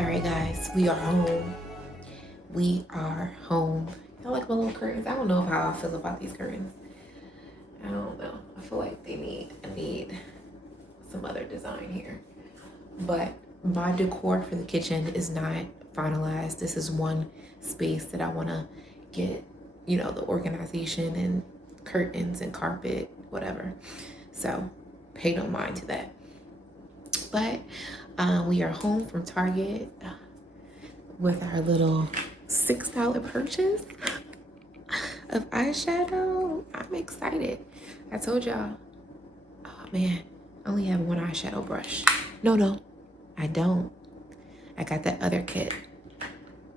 All right, guys, we are home. We are home. I like my little curtains. I don't know how I feel about these curtains. I don't know. I feel like I need some other design here. But my decor for the kitchen is not finalized. This is one space that I want to get, the organization and curtains and carpet, whatever. So pay no mind to that. But we are home from Target with our little $6 purchase of eyeshadow. I'm excited. I told y'all, oh man, I only have one eyeshadow brush. No, I don't. I got that other kit.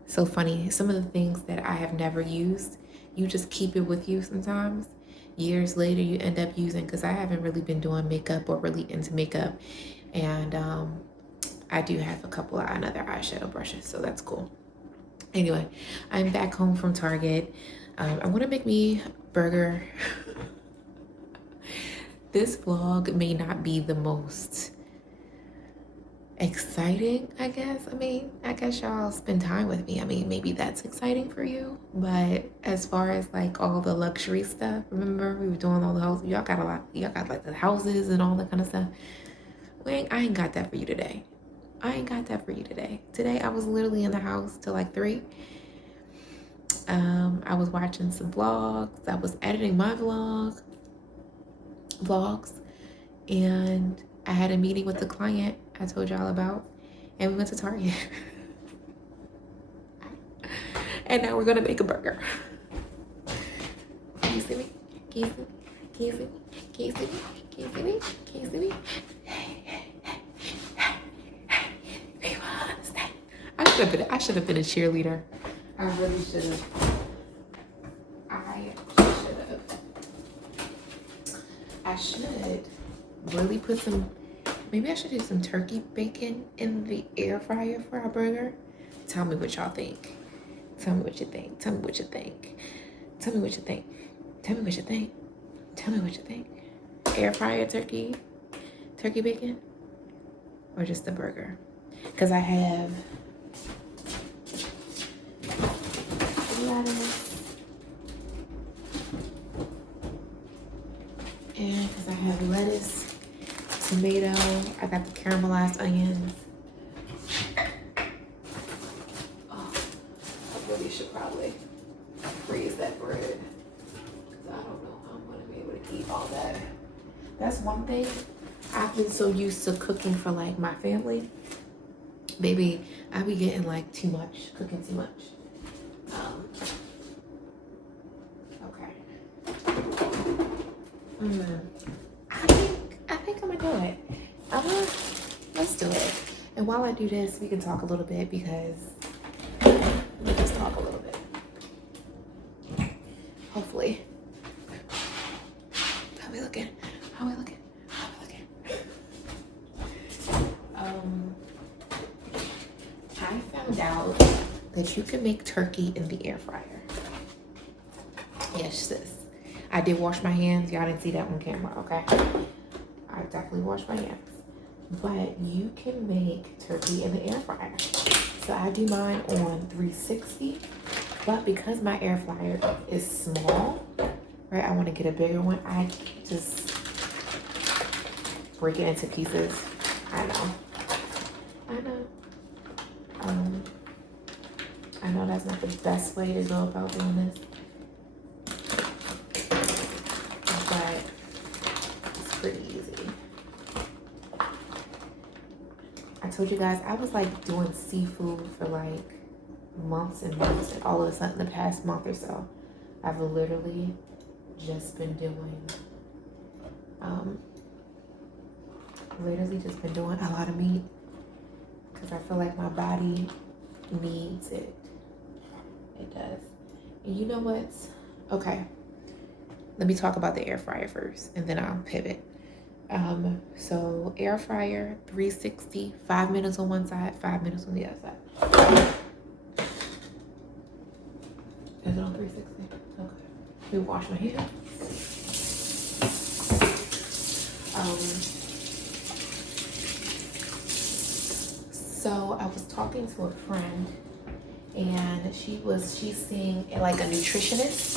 So funny, some of the things that I have never used, you just keep it with you sometimes. Years later, you end up using, because I haven't really been doing makeup or really into makeup. And I do have a couple of another eyeshadow brushes, so that's cool. Anyway, I'm back home from Target. I want to make me a burger. This vlog may not be the most exciting, I guess. I guess y'all spend time with me. Maybe that's exciting for you. But as far as like all the luxury stuff, remember we were doing all the houses. Y'all got like the houses and all that kind of stuff. I ain't got that for you today. Today I was literally in the house till like 3. I was watching some vlogs. I was editing my vlogs, and I had a meeting with the client I told y'all about, and we went to Target. And now we're gonna make a burger. Can you see me? I should have been a cheerleader. I really should have. I should really put some, maybe I should do some turkey bacon in the air fryer for our burger. Tell me what y'all think. Tell me what you think. Air fryer turkey bacon, or just the burger? Because I have lettuce, and because I have lettuce, tomato, I got the caramelized onions. Oh, I really should probably freeze that bread, because I don't know how I'm going to be able to eat all that. That's one thing. I've been so used to cooking for like my family. Baby, I be getting like cooking too much. Okay. I think I'm gonna do it. Let's do it. And while I do this, we can talk a little bit, because we'll just talk a little bit. Hopefully. How we looking? I found out that you can make turkey in the air fryer. Yes, sis. I did wash my hands. Y'all didn't see that on camera, okay? I definitely washed my hands. But you can make turkey in the air fryer. So I do mine on 360. But because my air fryer is small, right? I want to get a bigger one. I just break it into pieces. I know. I know that's not the best way to go about doing this, but it's pretty easy. I told you guys I was like doing seafood for like months and months, and all of a sudden the past month or so, I've literally just been doing a lot of meat, because I feel like my body needs it. It does. And you know what? Okay. Let me talk about the air fryer first, and then I'll pivot. So air fryer, 360, 5 minutes on one side, 5 minutes on the other side. Is it on 360? Okay. Let me wash my hands. So I was talking to a friend, and she's seeing like a nutritionist.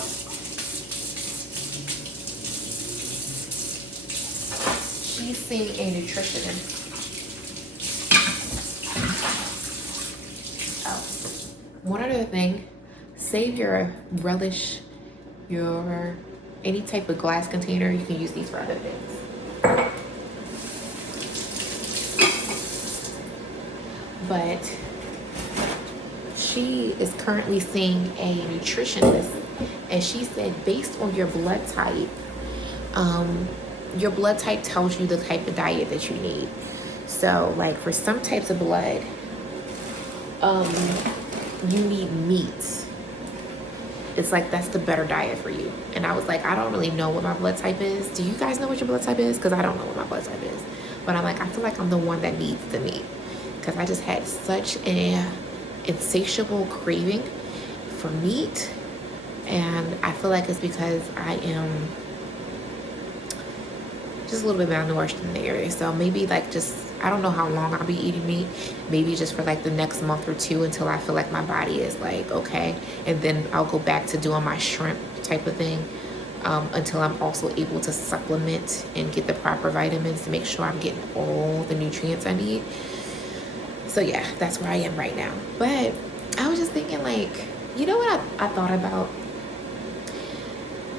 She's seeing a nutritionist. Oh. One other thing, save your relish, your any type of glass container. You can use these for other things. But she is currently seeing a nutritionist, and she said based on your blood type tells you the type of diet that you need. So like for some types of blood, you need meat. It's like that's the better diet for you. And I was like, I don't really know what my blood type is. Do you guys know what your blood type is? Because I don't know what my blood type is. But I'm like, I feel like I'm the one that needs the meat, because I just had such an insatiable craving for meat. And I feel like it's because I am just a little bit malnourished in the area. So maybe like I don't know how long I'll be eating meat. Maybe just for like the next month or two until I feel like my body is like okay. And then I'll go back to doing my shrimp type of thing until I'm also able to supplement and get the proper vitamins to make sure I'm getting all the nutrients I need. So yeah, that's where I am right now. But I was just thinking like, you know what I thought about?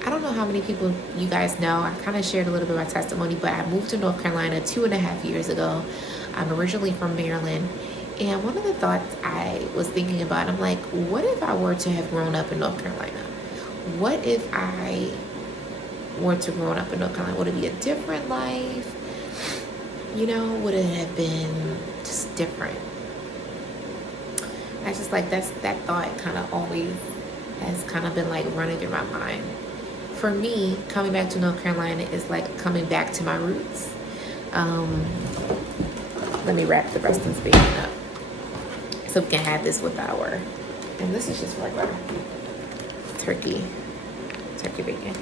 I don't know how many people you guys know. I kind of shared a little bit of my testimony, but I moved to North Carolina 2.5 years ago. I'm originally from Maryland. And one of the thoughts I was thinking about, I'm like, what if I were to have grown up in North Carolina? What if I were to grow up in North Carolina? Would it be a different life? You know, would it have been just different? I just like that thought kind of always has kind of been like running through my mind. For me, coming back to North Carolina is like coming back to my roots. Let me wrap the rest of this baby up so we can have this with our, and this is just regular turkey bacon.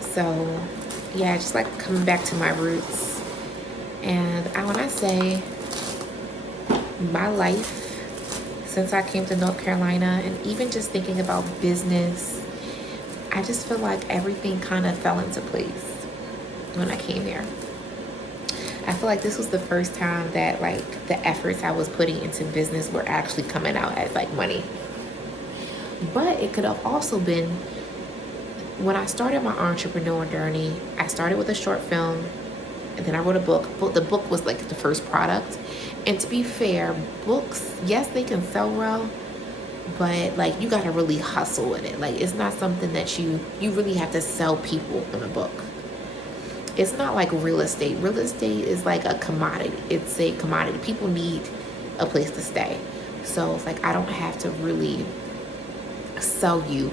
So yeah, just like coming back to my roots. And when I say my life since I came to North Carolina, and even just thinking about business, I just feel like everything kind of fell into place when I came here. I feel like this was the first time that like the efforts I was putting into business were actually coming out as like money. But it could have also been when I started my entrepreneur journey. I started with a short film, and then I wrote a book. The book was like the first product. And to be fair, books, yes, they can sell well, but like you gotta really hustle with it. Like it's not something that you really have to sell people in a book. It's not like real estate. Real estate is like a commodity. It's a commodity. People need a place to stay. So it's like I don't have to really sell you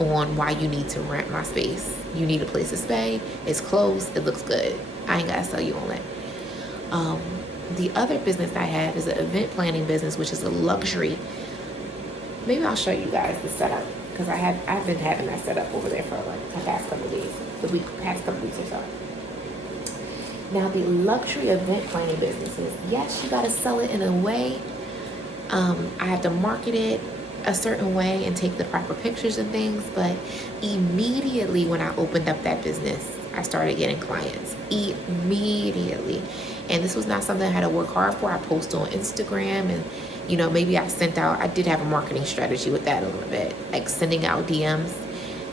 on why you need to rent my space. You need a place to stay. It's close. It looks good. I ain't gotta sell you on it. The other business I have is an event planning business, which is a luxury. Maybe I'll show you guys the setup, because I've been having that set up over there for like the past couple of days, past couple of weeks or so. Now the luxury event planning businesses, yes, you gotta sell it in a way. I have to market it a certain way and take the proper pictures and things, but immediately when I opened up that business, I started getting clients immediately. And this was not something I had to work hard for. I post on Instagram, and you know, maybe I did have a marketing strategy with that a little bit, like sending out DMs.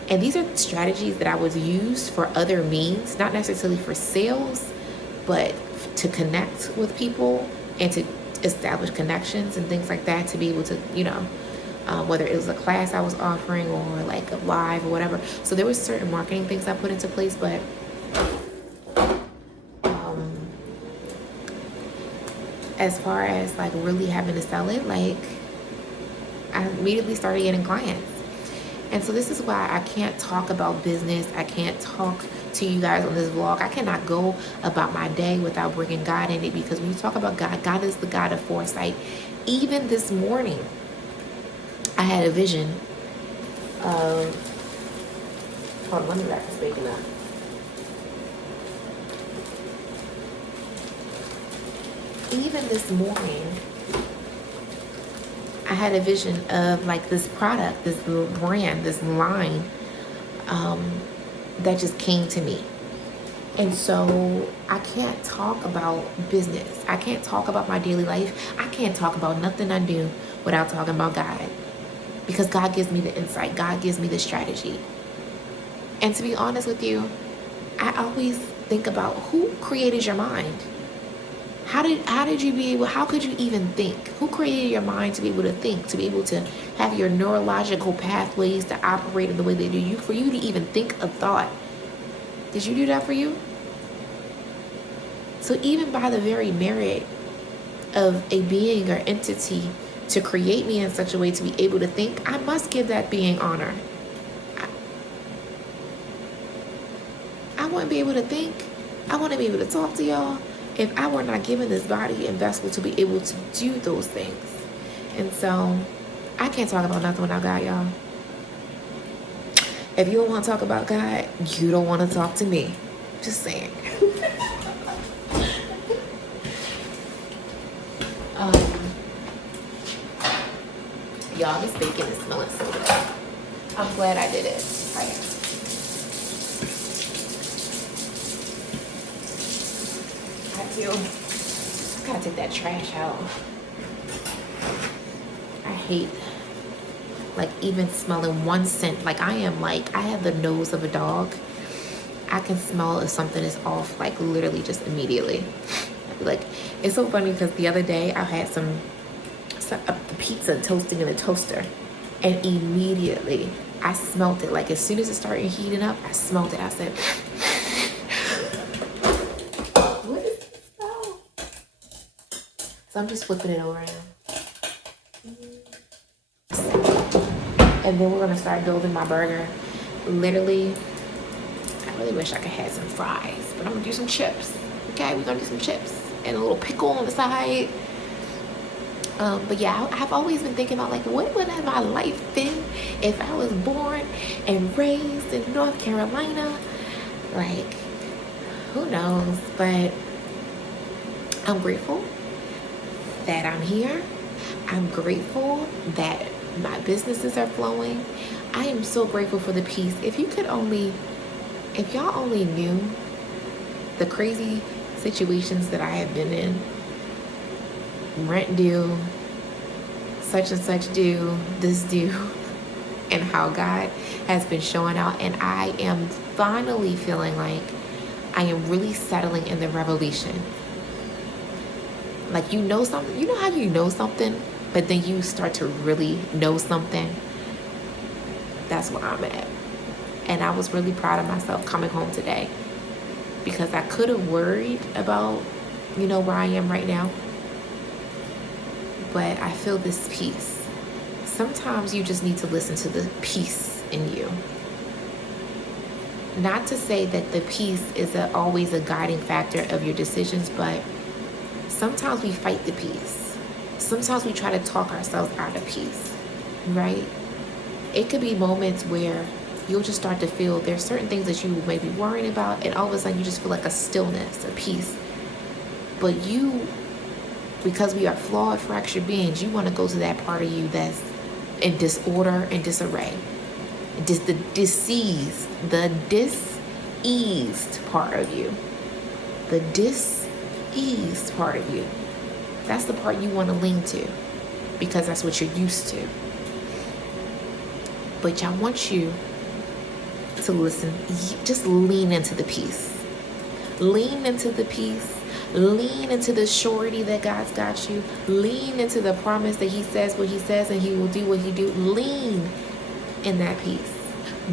And these are strategies that I would use for other means, not necessarily for sales, but to connect with people and to establish connections and things like that, to be able to, you know, whether it was a class I was offering or like a live or whatever. So there was certain marketing things I put into place, but as far as like really having to sell it, like I immediately started getting clients. And so this is why I can't talk about business. I can't talk to you guys on this vlog. I cannot go about my day without bringing God in it, because when you talk about God, God is the God of foresight. Even this morning, I had a vision of, hold on, let me wrap this bacon up. even this morning, I had a vision of like this product, this brand, this line that just came to me. And so I can't talk about business. I can't talk about my daily life. I can't talk about nothing I do without talking about God. Because God gives me the insight. God gives me the strategy. And to be honest with you, I always think about who created your mind? How could you even think? Who created your mind to be able to think, to be able to have your neurological pathways to operate in the way they do? For you to even think a thought. Did you do that for you? So even by the very merit of a being or entity to create me in such a way to be able to think, I must give that being honor. I wouldn't be able to think. I wouldn't be able to talk to y'all if I were not given this body and vessel to be able to do those things. And so I can't talk about nothing without God, y'all. If you don't want to talk about God, you don't want to talk to me. Just saying. Y'all, this bacon is smelling so good. I'm glad I did it. I gotta take that trash out. I hate like even smelling one scent. Like I have the nose of a dog. I can smell if something is off, like literally just immediately. Like it's so funny because the other day I had some pizza toasting in a toaster, and immediately I smelled it. Like as soon as it started heating up, I smelled it. I said, what is this smell? So I'm just flipping it over now. And then we're gonna start building my burger. Literally, I really wish I could have some fries, but I'm gonna do some chips. Okay, we're gonna do some chips and a little pickle on the side. But yeah, I've always been thinking about like, what would have my life been if I was born and raised in North Carolina? Like, who knows? But I'm grateful that I'm here. I'm grateful that my businesses are flowing. I am so grateful for the peace. If y'all only knew the crazy situations that I have been in, rent due, such and such due, this due, and how God has been showing out. And I am finally feeling like I am really settling in the revelation. Like, you know something, you know how you know something, but then you start to really know something? That's where I'm at. And I was really proud of myself coming home today, because I could have worried about, where I am right now. But I feel this peace. Sometimes you just need to listen to the peace in you. Not to say that the peace is always a guiding factor of your decisions, but sometimes we fight the peace. Sometimes we try to talk ourselves out of peace, right? It could be moments where you'll just start to feel there's certain things that you may be worrying about, and all of a sudden you just feel like a stillness, a peace. But you, because we are flawed, fractured beings, you want to go to that part of you that's in disorder and disarray. Just the diseased part of you. The diseased part of you. That's the part you want to lean to, because that's what you're used to. But I want you to listen. Just lean into the peace. Lean into the peace. Lean into the surety that God's got you. Lean into the promise that He says what He says and He will do what He do. Lean in that peace.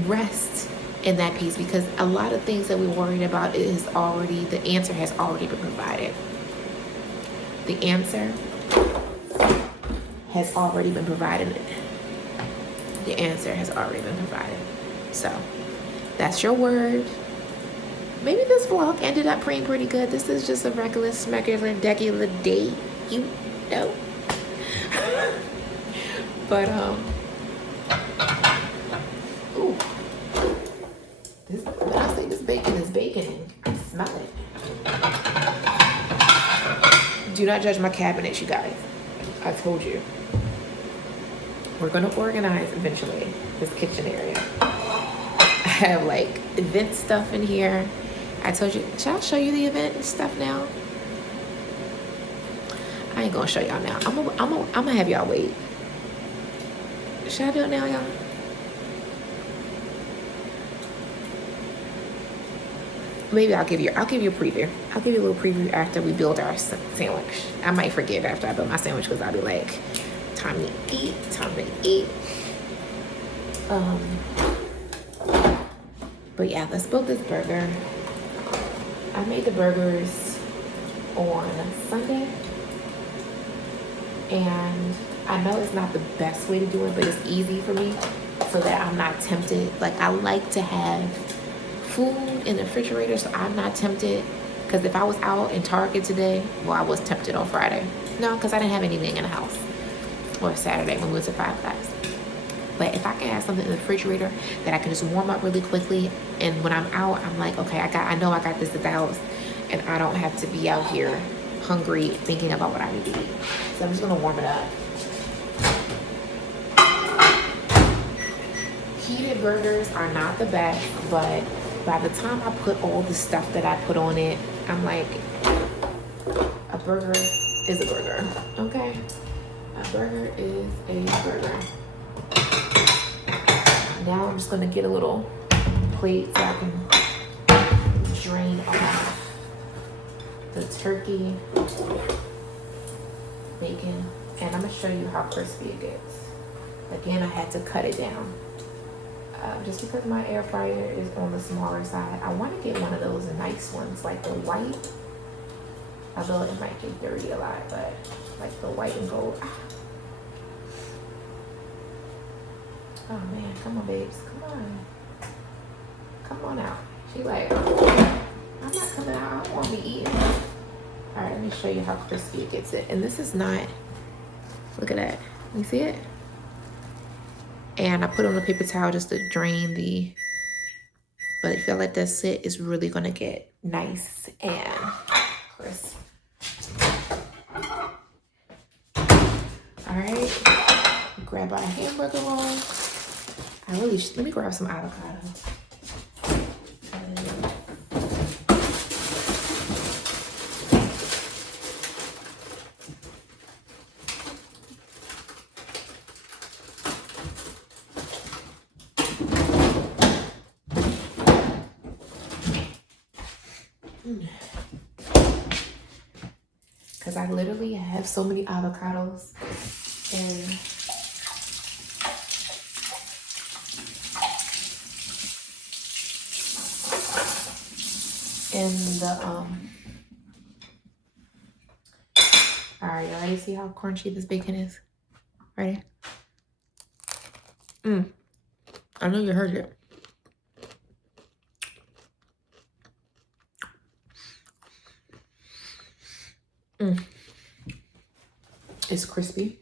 Rest in that peace, because a lot of things that we're worried about the answer has already been provided. The answer has already been provided. The answer has already been provided. So that's your word. Maybe this vlog ended up pretty good. This is just a regular degular day, But ooh, when I say this bacon is baconing, I smell it. Do not judge my cabinets, you guys. I told you. We're going to organize eventually this kitchen area. I have like event stuff in here. I told you, should I show you the event stuff now? I ain't gonna show y'all now. I'm gonna have y'all wait. Should I do it now, y'all? Maybe I'll give you a preview. I'll give you a little preview after we build our sandwich. I might forget after I build my sandwich because I'll be like, time to eat, time to eat. But yeah, let's build this burger. I made the burgers on Sunday. And I know it's not the best way to do it, but it's easy for me so that I'm not tempted. Like, I like to have food in the refrigerator so I'm not tempted. Because if I was out in Target today, well, I was tempted on Friday. No, because I didn't have anything in the house. Or Saturday when we went to Five Guys. But if I can have something in the refrigerator that I can just warm up really quickly, and when I'm out, I'm like, okay, I know I got this at the house, and I don't have to be out here hungry thinking about what I need to eat. So I'm just gonna warm it up. Heated burgers are not the best, but by the time I put all the stuff that I put on it, I'm like, a burger is a burger, okay? A burger is a burger. Now I'm just gonna get a little plate so I can drain off the turkey, bacon, and I'm gonna show you how crispy it gets. Again, I had to cut it down. Just because my air fryer is on the smaller side, I want to get one of those nice ones, like the white. Although it might get dirty a lot, but like the white and gold. Oh man, come on, babes, come on. Come on out. She like, I'm not coming out, I don't want to be eating. All right, let me show you how crispy it gets it. And this is not, look at that. You see it? And I put on a paper towel just to drain the, but if you let that sit, it's really gonna get nice and crisp. All right, grab our hamburger roll. Let me grab some avocado. Because I literally have so many avocados and all right, y'all ready to see how crunchy this bacon is? Ready? I know you heard it. It's crispy.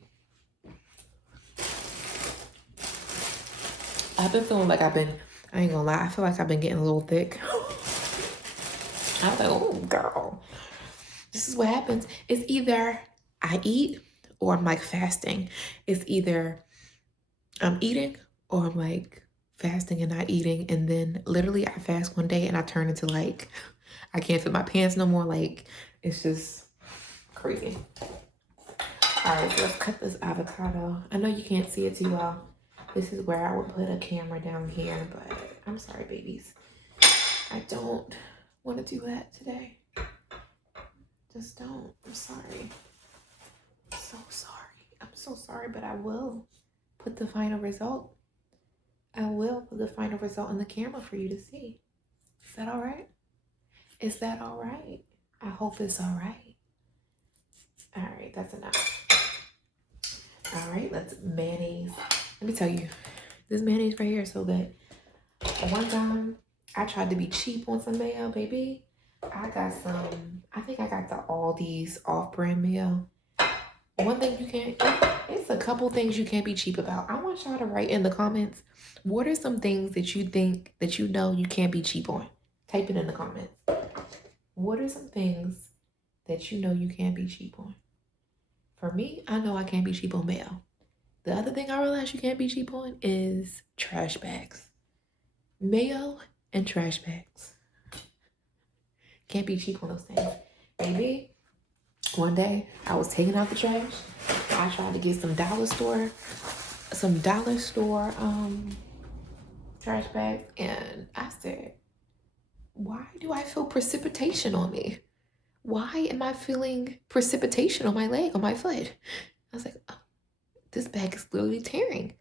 I've been feeling like I ain't gonna lie, I feel like I've been getting a little thick. I was like, oh girl, this is what happens. It's either I eat or I'm like fasting. It's either I'm eating or I'm like fasting and not eating. And then literally I fast one day and I turn into like, I can't fit my pants no more. Like, it's just crazy. All right, so let's cut this avocado. I know you can't see it too well. This is where I would put a camera down here, but I'm sorry, babies. I don't want to do that today. Just don't. I'm sorry. So sorry. I'm so sorry, but I will put the final result. I will put the final result on the camera for you to see. Is that all right? Is that all right? I hope it's all right. All right, that's enough. All right, let's mayonnaise. Let me tell you, this mayonnaise right here is so good. One time, I tried to be cheap on some mayo, baby. I got some, I think I got the Aldi's off-brand mayo. One thing you can't, it's a couple things you can't be cheap about. I want y'all to write in the comments, what are some things that you think, that you know you can't be cheap on? Type it in the comments. What are some things that you know you can't be cheap on. For me, I know I can't be cheap on mayo. The other thing I realize you can't be cheap on is trash bags. Mayo and trash bags. Can't be cheap on those things. Maybe one day I was taking out the trash. I tried to get some dollar store trash bags, and I said, why do I feel precipitation on me? Why am I feeling precipitation on my leg, on my foot? I was like, oh, this bag is literally tearing.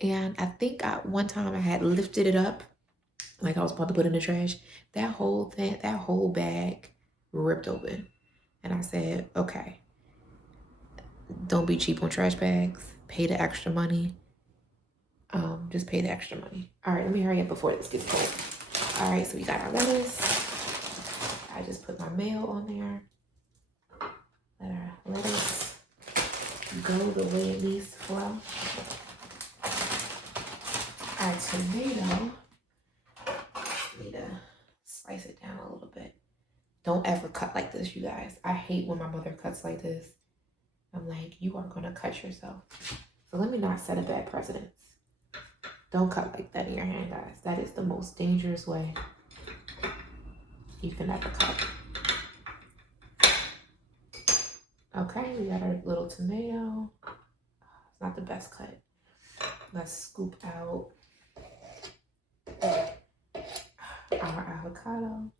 And I think one time I had lifted it up, like I was about to put in the trash. That whole bag ripped open. And I said, okay, don't be cheap on trash bags. Pay the extra money. Just pay the extra money. All right, let me hurry up before this gets cold. All right, so we got our lettuce. I just put my mayo on there. Let our lettuce go the way it needs to flow. Our tomato, need to slice it down a little bit. Don't ever cut like this, you guys. I hate when my mother cuts like this. I'm like, you are gonna cut yourself. So let me not set a bad precedent. Don't cut like that in your hand, guys. That is the most dangerous way you can ever cut. Okay, we got our little tomato. It's not the best cut. Let's scoop out our avocado.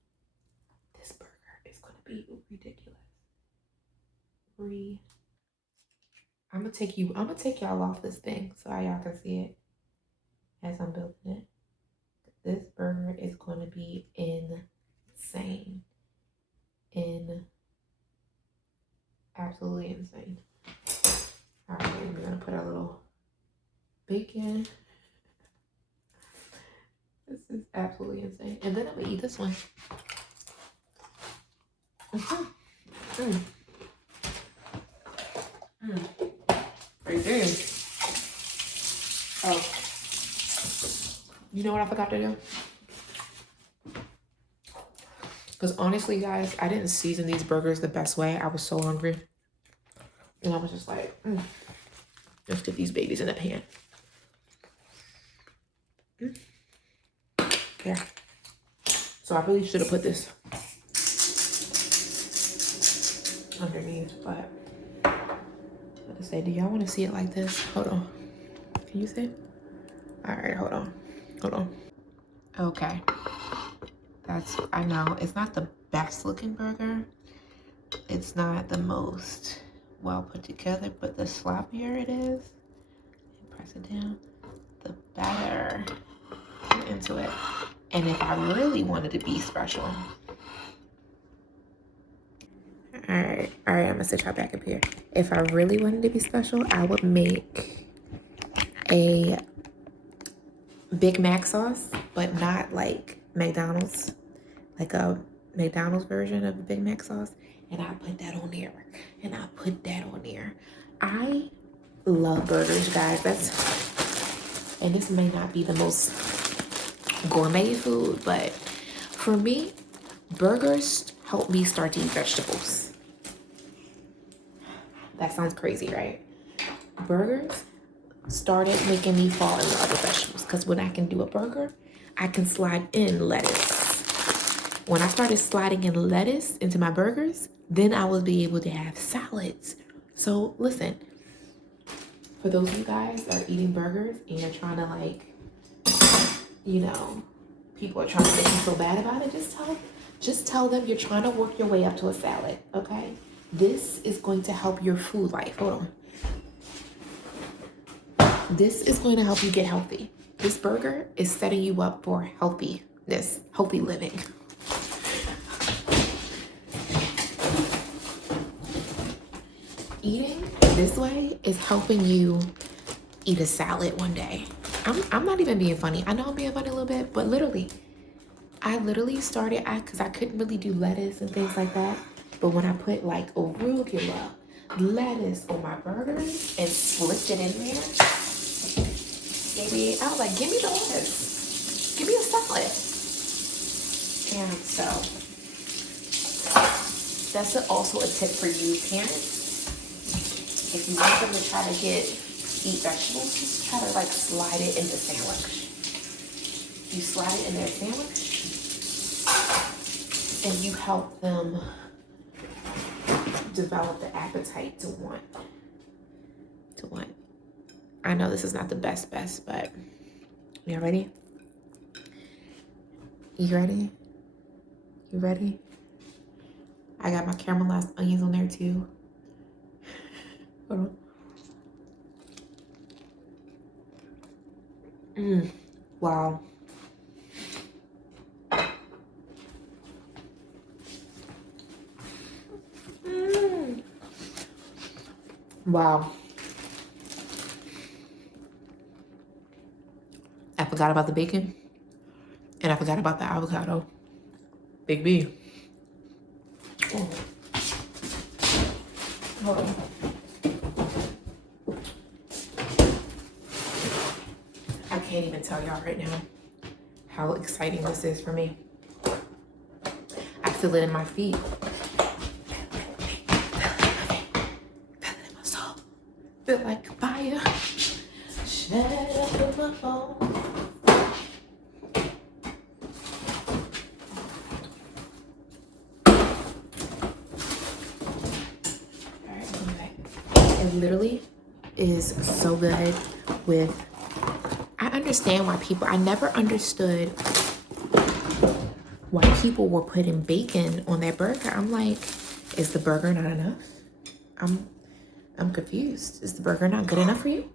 This burger is gonna be ridiculous. I'm gonna take y'all off this thing so y'all can see it as I'm building it. This burger is gonna be insane. Absolutely insane. All right, we're gonna put our little bacon. This is absolutely insane. And then I'm gonna eat this one. Right there. Oh. You know what I forgot to do? Because honestly, guys, I didn't season these burgers the best way. I was so hungry. And I was just like, let's get these babies in the pan. Yeah. So I really should have put this underneath, but let's say, do y'all want to see it like this? Hold on. Can you see? All right, hold on. Okay. I know, it's not the best looking burger. It's not the most well put together, but the sloppier it is, press it down, the better. Get into it. And if I really wanted to be special, all right, I'm gonna sit y'all back up here. If I really wanted to be special, I would make a Big Mac sauce, but not like McDonald's, like a McDonald's version of the Big Mac sauce. And I put that on there. I love burgers, guys. And this may not be the most gourmet food, but for me, burgers help me start to eat vegetables. That sounds crazy, right? Burgers started making me fall in love with vegetables, because when I can do a burger, I can slide in lettuce. When I started sliding in lettuce into my burgers, then I would be able to have salads. So listen, for those of you guys that are eating burgers and you're trying to, like, you know, people are trying to make you feel bad about it, just tell them you're trying to work your way up to a salad, okay? This is going to help your food life. Hold on. This is going to help you get healthy. This burger is setting you up for healthy living. Eating this way is helping you eat a salad one day. I'm not even being funny. I know I'm being funny a little bit, but I literally started, because I couldn't really do lettuce and things like that. But when I put like arugula, lettuce on my burgers and slipped it in there, baby, I was like, give me the lettuce. Give me a salad. And so That's also a tip for you parents. If you want them to try to eat vegetables, just try to like slide it in the sandwich. You slide it in their sandwich and you help them develop the appetite to want. I know this is not the best, but you ready? You ready? You ready? I got my caramelized onions on there too. Hold on. Wow. Wow. I forgot about the bacon. And I forgot about the avocado. Big B. Oh. Hold on. I can't even tell y'all right now how exciting this is for me. I feel it in my feet. Feel it in my soul. Feel like fire. Shut up in my phone. Literally is so good with, I understand why I never understood why people were putting bacon on their burger. I'm like, is the burger not enough? I'm confused. Is the burger not good enough for you?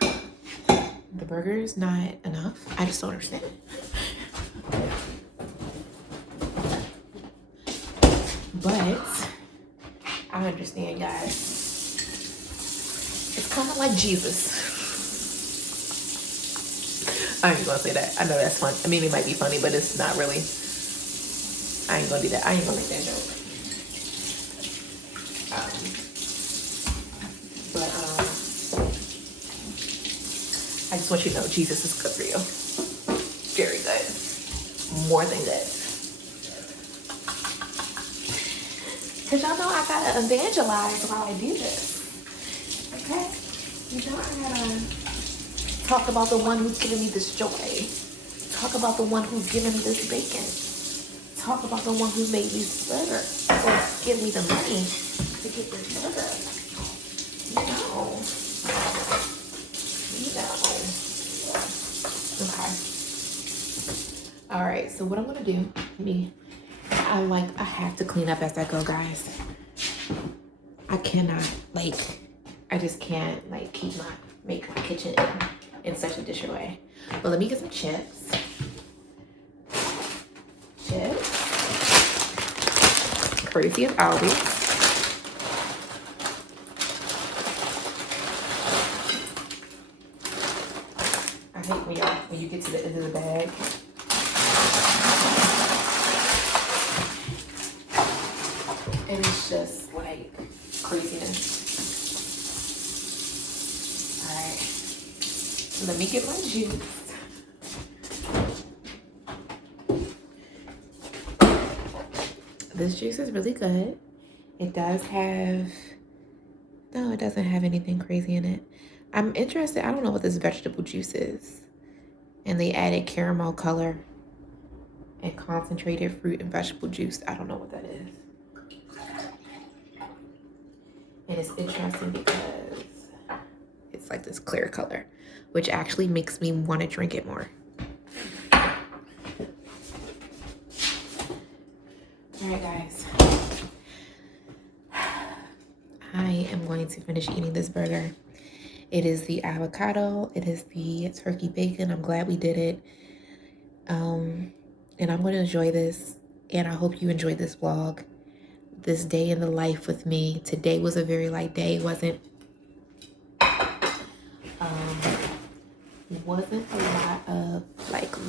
The burger is not enough? I just don't understand. But I understand, guys. It's kind of like Jesus. I ain't gonna say that. I know that's fun. I mean, it might be funny, but it's not really. I ain't gonna do that. I ain't gonna make that joke. I just want you to know Jesus is good for you. Very good. More than good. Because y'all know I gotta evangelize while I do this. Okay? You know I gotta talk about the one who's giving me this joy. Talk about the one who's giving me this bacon. Talk about the one who made me this burger. Or give me the money to get this burger. You know. Okay. All right, so what I'm gonna do, I have to clean up as I go, guys. I cannot, I just can't, make my kitchen in such a disarray. But let me get some chips. Courtesy of Aldi. I hate when you get to the end of the bag. And it's just like craziness. All right, let me get my juice. This juice is really good. It does have, no, it doesn't have anything crazy in it. I'm interested, I don't know what this vegetable juice is. And they added caramel color and concentrated fruit and vegetable juice. I don't know what that is. And it's interesting because it's like this clear color, which actually makes me want to drink it more. All right, guys. I am going to finish eating this burger. It is the avocado. It is the turkey bacon. I'm glad we did it. And I'm going to enjoy this. And I hope you enjoyed this vlog. This day in the life with me. Today was a very light day. Wasn't a lot of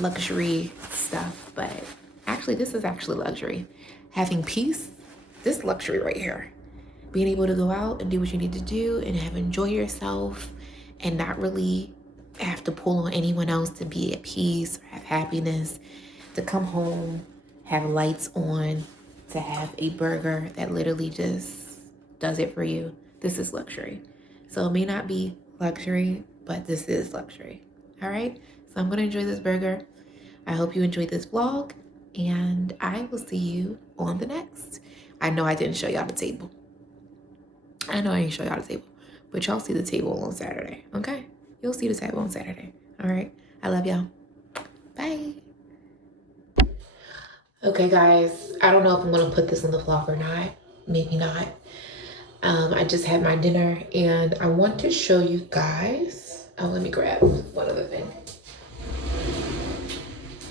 luxury stuff, but actually this is actually luxury. Having peace, this luxury right here. Being able to go out and do what you need to do and enjoy yourself and not really have to pull on anyone else to be at peace or have happiness, to come home, have lights on, to have a burger that literally just does it for you, this is luxury. So it may not be luxury, but this is luxury. All right. So I'm going to enjoy this burger. I hope you enjoyed this vlog, and I will see you on the next. I know I didn't show y'all the table. I know I didn't show y'all the table, but y'all see the table on Saturday, okay? You'll see the table on Saturday, all right? I love y'all. Bye. Okay, guys, I don't know if I'm gonna put this on the vlog or not. Maybe not. I just had my dinner, and I want to show you guys. Oh, let me grab one other thing.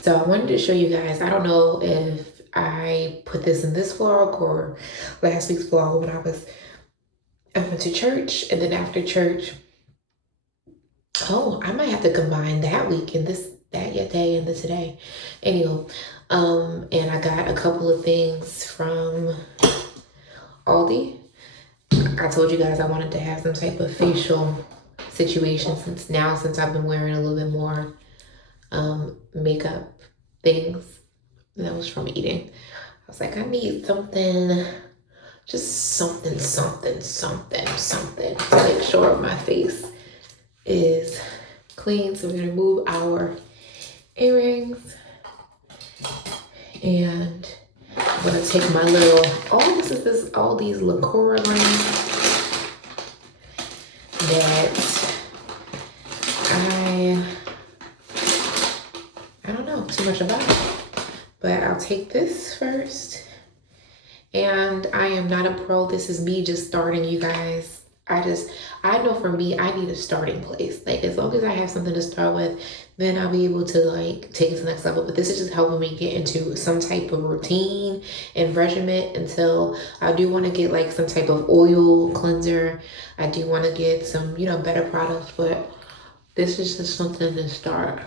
So I wanted to show you guys, I don't know if I put this in this vlog or last week's vlog when I went to church, and then after church, oh, I might have to combine that week and that day and this today. Anyway, and I got a couple of things from Aldi. I told you guys I wanted to have some type of facial situation since I've been wearing a little bit more makeup things. And that was from eating. I was like, I need something, just something to make sure my face is clean. So we're gonna remove our earrings, and I'm gonna take my little, all these liqueur rings that I don't know too much about, but I'll take this first. And I am not a pro. This is me just starting, you guys. I know for me, I need a starting place. Like, as long as I have something to start with, then I'll be able to like take it to the next level. But this is just helping me get into some type of routine and regimen until I do want to get like some type of oil cleanser. I do want to get some, better products, but this is just something to start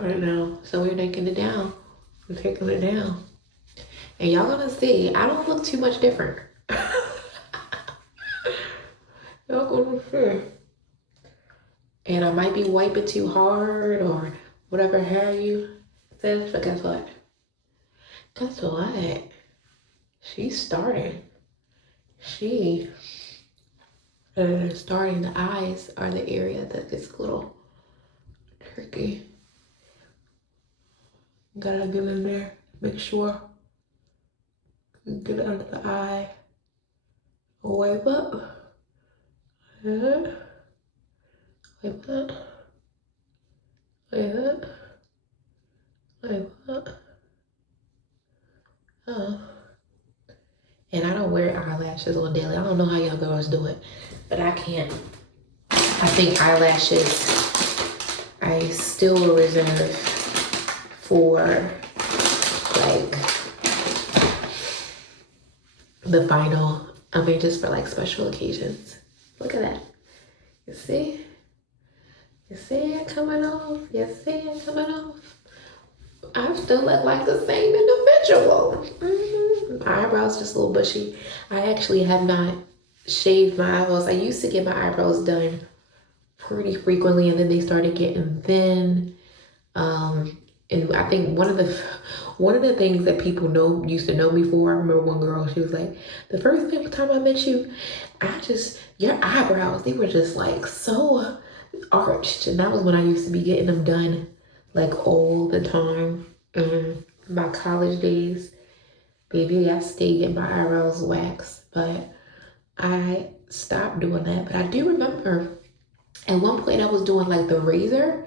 right now. So we're taking it down. We're taking it down. And y'all gonna see, I don't look too much different. Y'all gonna see. And I might be wiping too hard or whatever hair you says, but guess what? Guess what? She's starting. She is starting. The eyes are the area that gets a little tricky. Gotta get in there, make sure. Get it under the eye. Wipe up. Yeah. Wipe up. Wipe up. Wipe up. Oh. And I don't wear eyelashes on daily. I don't know how y'all girls do it, but I can't. I think eyelashes I still will reserve for like the final, just for like special occasions. Look at that. You see? You see it coming off? You see it coming off? I still look like the same individual. My eyebrows just a little bushy. I actually have not shaved my eyebrows. I used to get my eyebrows done pretty frequently, and then they started getting thin. And I think one of the things that people used to know me for, I remember one girl, she was like, the first time I met you, your eyebrows, they were just like so arched. And that was when I used to be getting them done like all the time. My college days, baby, I stayed getting my eyebrows waxed, but I stopped doing that. But I do remember at one point I was doing like the razor,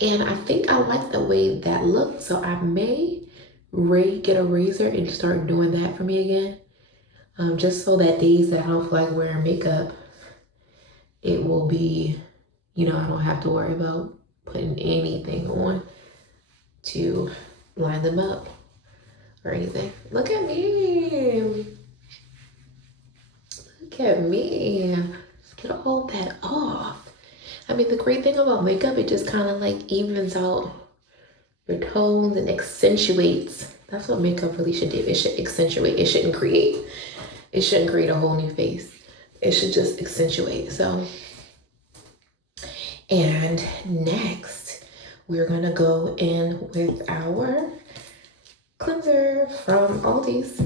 and I think I like the way that looked, so I may get a razor and start doing that for me again. Just so that days that I don't feel like wearing makeup, it will be, I don't have to worry about putting anything on to line them up or anything. Look at me. Look at me. Get all that off. The great thing about makeup, it just kind of like evens out your tones and accentuates. That's what makeup really should do. It should accentuate. It shouldn't create a whole new face. It should just accentuate. So, and next, we're gonna go in with our cleanser from Aldi's.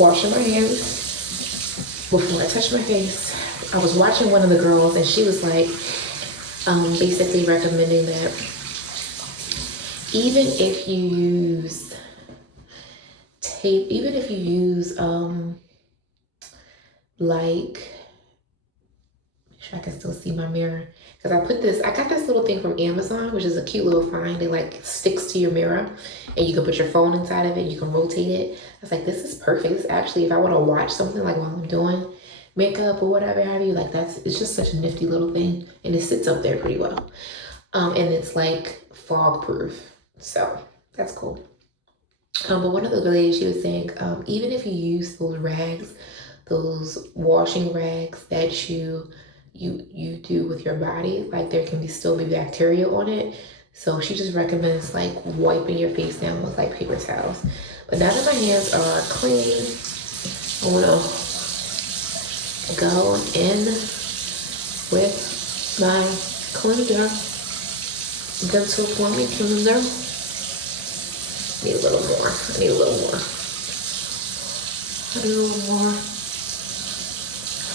washing my hands before I touch my face. I was watching one of the girls and she was like, basically recommending that even if you use tape, even if you use like, make sure I can still see my mirror, because I got this little thing from Amazon, which is a cute little find. It like sticks to your mirror and you can put your phone inside of it and you can rotate it. I was like, this is perfect. This actually, if I want to watch something like while I'm doing makeup or whatever have you, like it's just such a nifty little thing, and it sits up there pretty well. And it's like fog proof, so that's cool. But one of the ladies, she was saying, even if you use those rags, those washing rags that you do with your body, like there can still be bacteria on it. So she just recommends like wiping your face down with like paper towels. But now that my hands are clean, I'm gonna go in with my cleanser, dental plumbing cleanser. Need a little more. I need a little more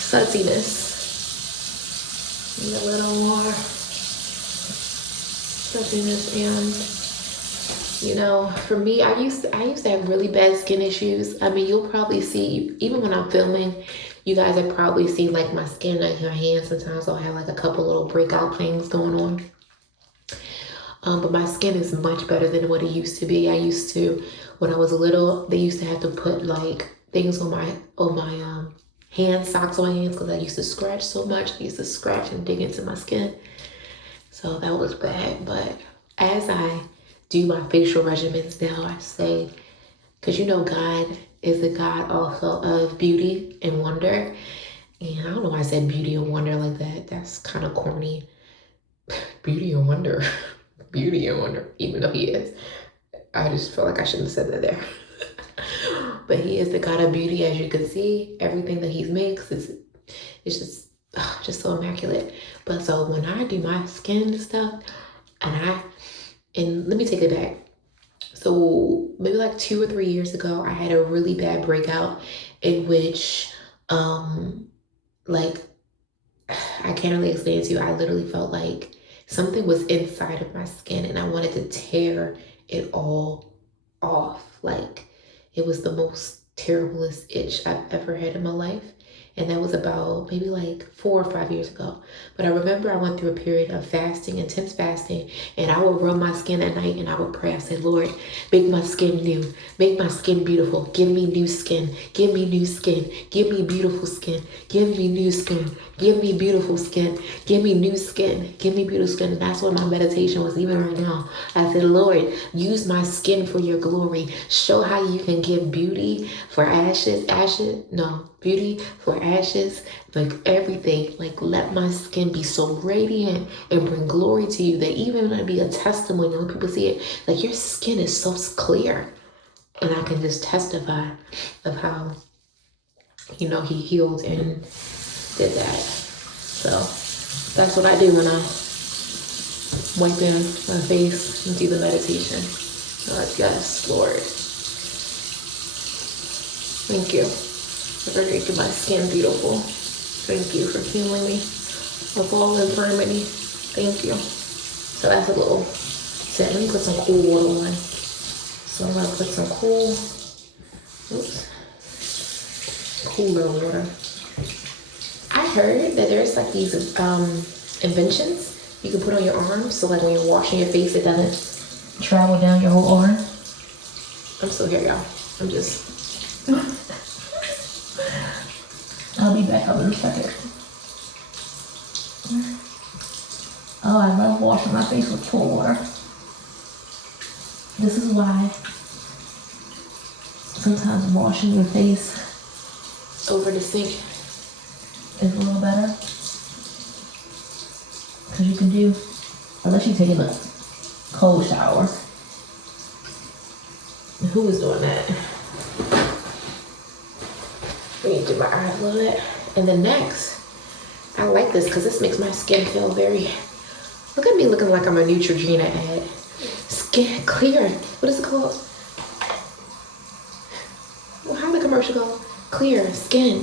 fuzziness. Need a little more fuzziness. And you know, for me, I used to have really bad skin issues. I mean, you'll probably see, even when I'm filming, you guys have probably seen like my skin, like my hands sometimes I'll have like a couple little breakout things going on. But my skin is much better than what it used to be. I used to, when I was little, they used to have to put like things on my hand, socks on my hands, because I used to scratch so much. I used to scratch and dig into my skin. So that was bad. But as I do my facial regimens now, I say, because you know God is a God also of beauty and wonder. And I don't know why I said beauty and wonder like that. That's kind of corny. Beauty and wonder. Beauty and wonder, even though he is. I just feel like I shouldn't have said that there. But he is the God of beauty, as you can see. Everything that he makes is just so immaculate. But so when I do my skin and stuff, and let me take it back. So maybe like 2 or 3 years ago, I had a really bad breakout in which, like, I can't really explain it to you. I literally felt like something was inside of my skin and I wanted to tear it all off. Like, it was the most terriblest itch I've ever had in my life. And that was about maybe like 4 or 5 years ago. But I remember I went through a period of fasting, intense fasting, and I would rub my skin at night and I would pray. I said, Lord, make my skin new, make my skin beautiful. Give me new skin, give me new skin, give me beautiful skin, give me new skin, give me beautiful skin, give me new skin, give me beautiful skin. And that's what my meditation was even right now. I said, Lord, use my skin for your glory. Show how you can give beauty for beauty for ashes, like everything. Like, let my skin be so radiant and bring glory to you that even when it be a testimony, when people see it, like, your skin is so clear. And I can just testify of how, you know, he healed and did that. So that's what I do when I wipe in my face and do the meditation. God, yes, Lord. Thank you for making my skin beautiful. Thank you for healing me of all infirmity. Thank you. So that's a little set. Let me put some cool water on. So I'm gonna put some cooler water. I heard that there's like these inventions you can put on your arms, so like when you're washing your face, it doesn't travel down your whole arm. I'm still here, y'all. I'm just I'll be back up in a second. Oh, I love washing my face with cold water. This is why sometimes washing your face over the sink is a little better. Because you can do, unless you're taking a cold shower. Who is doing that? Let me do my eyes a little bit. And then next, I like this because this makes my skin feel very, look at me looking like I'm a Neutrogena ad. Skin clear. What is it called? Well, how the commercial commercial go, clear skin,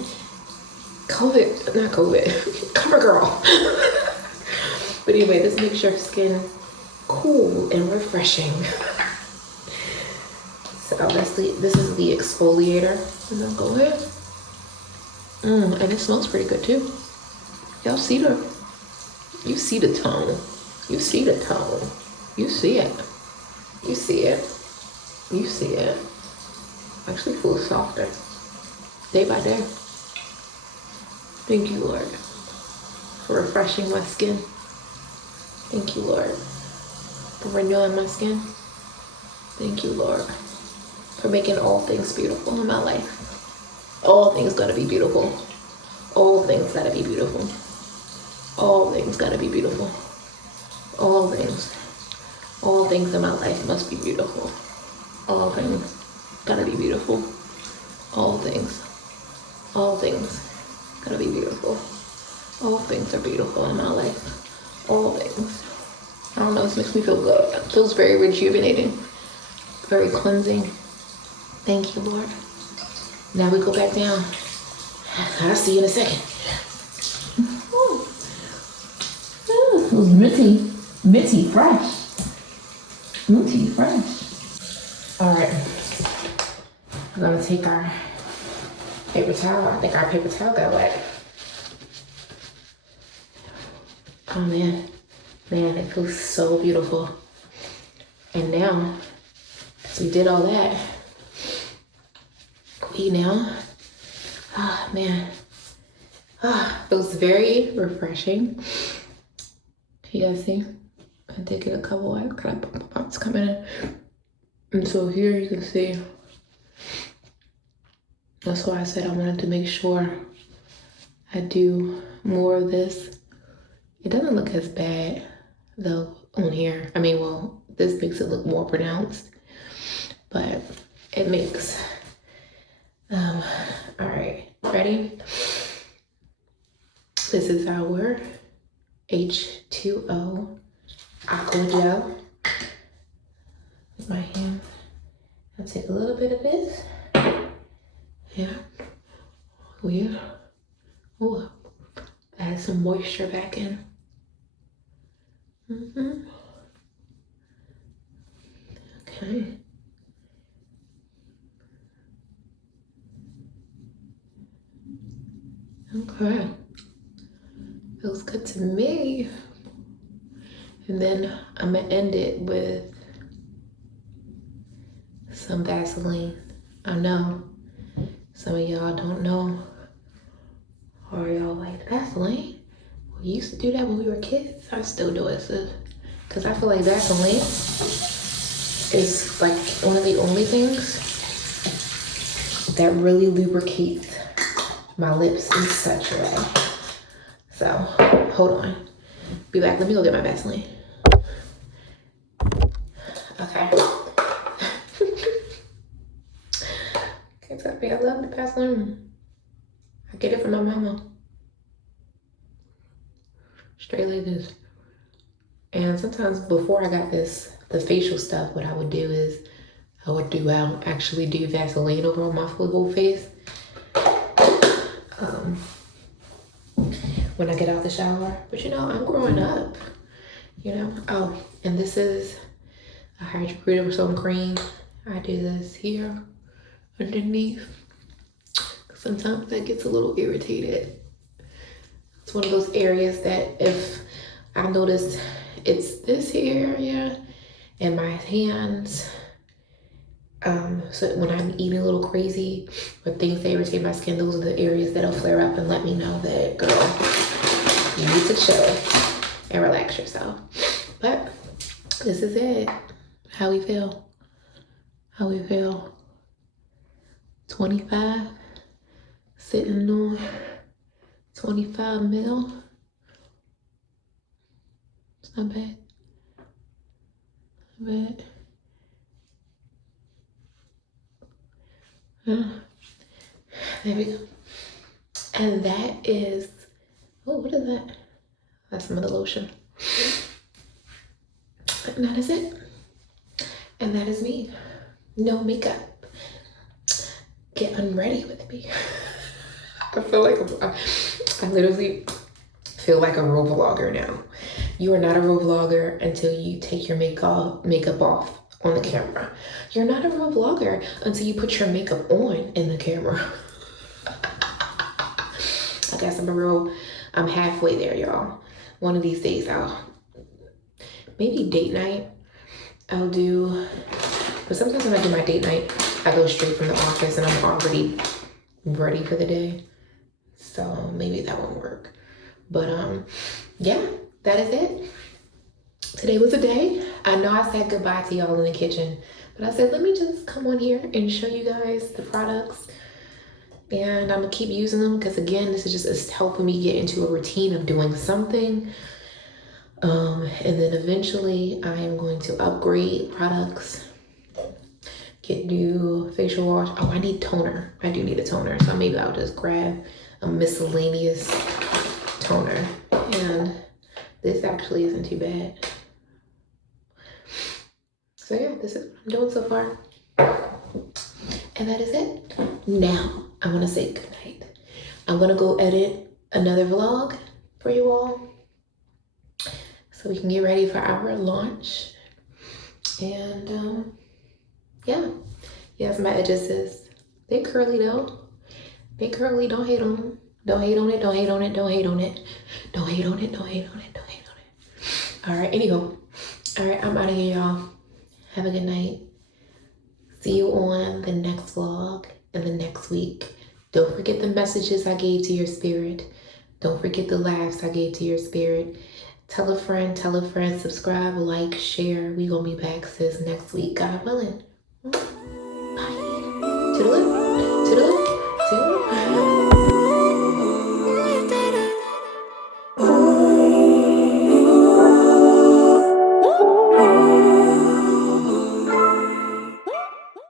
COVID, not COVID, cover girl. But anyway, this makes your skin cool and refreshing. So this is the exfoliator. I'm gonna go ahead. And it smells pretty good too. Y'all see the tone. You see the tone. You see it. You see it. You see it. Actually feels softer day by day. Thank you, Lord, for refreshing my skin. Thank you, Lord, for renewing my skin. Thank you, Lord, for making all things beautiful in my life. All things gotta be beautiful. All things gotta be beautiful. All things gotta be beautiful. All things. All things in my life must be beautiful. All things gotta be beautiful. All things. All things gotta be beautiful. All things are beautiful in my life. All things. I don't know, this makes me feel good. It feels very rejuvenating. Very cleansing. Thank you, Lord. Now we go back down. I'll see you in a second. It feels minty fresh. Minty fresh. All right. We're gonna take our paper towel. I think our paper towel got wet. Oh man, it feels so beautiful. And now, as we did all that, feels very refreshing. You guys see? I did get a couple of kind of pops coming in. And so here you can see, that's why I said I wanted to make sure I do more of this. It doesn't look as bad though on here. I mean, well, this makes it look more pronounced, but it makes, all right, ready? This is our H2O Aqua Gel. With my hand, I'll take a little bit of this. Yeah, weird. Oh, add some moisture back in. Okay. Okay. Feels good to me. And then I'm gonna end it with some Vaseline. I know some of y'all don't know, or y'all like Vaseline. We used to do that when we were kids. I still do it, sis. Cause I feel like Vaseline is like one of the only things that really lubricates my lips in such a way. So, hold on. Be back, let me go get my Vaseline. Okay. Can't tell me I love the Vaseline. I get it from my mama. Straight like this. And sometimes before I got this, the facial stuff, what I would do is I actually do Vaseline over on my whole face. When I get out the shower. But you know, I'm growing up, you know. Oh, and this is a hydrocortisone cream. I do this here underneath. Sometimes that gets a little irritated. It's one of those areas that if I notice it's this here area and my hands, so when I'm eating a little crazy or things that irritate my skin, those are the areas that'll flare up and let me know that, girl, you need to chill and relax yourself. But this is it. How we feel. 25, sitting on 25 mil. It's not bad. Not bad. There we go. And that is, oh, what is that? That's some of the lotion. And that is it. And that is me. No makeup. get unready with me. I feel like I literally feel like a real vlogger now. You are not a real vlogger until you take your makeup off on the camera. You're not a real vlogger until you put your makeup on in the camera. I guess I'm halfway there, y'all. One of these days maybe date night I'll do, but sometimes when I do my date night, I go straight from the office and I'm already ready for the day. So maybe that won't work. But yeah, that is it. Today was a day. I know I said goodbye to y'all in the kitchen, but I said, let me just come on here and show you guys the products. And I'm gonna keep using them because again, this is just helping me get into a routine of doing something. And then eventually I am going to upgrade products, get new facial wash. Oh, I need toner. I do need a toner. So maybe I'll just grab a miscellaneous toner. And this actually isn't too bad. So yeah, this is what I'm doing so far. And that is it. Now, I want to say goodnight. I'm going to go edit another vlog for you all so we can get ready for our launch. And yeah. Yes, my edges, they're curly though. They curly, don't hate on them. Don't hate on it, don't hate on it, don't hate on it. Don't hate on it, don't hate on it, don't hate on it. All right, anywho. All right, I'm out of here, y'all. Have a good night. See you on the next vlog in the next week. Don't forget the messages I gave to your spirit. Don't forget the laughs I gave to your spirit. Tell a friend, subscribe, like, share. We gonna be back, sis, next week, God willing. Bye. Toodaloo.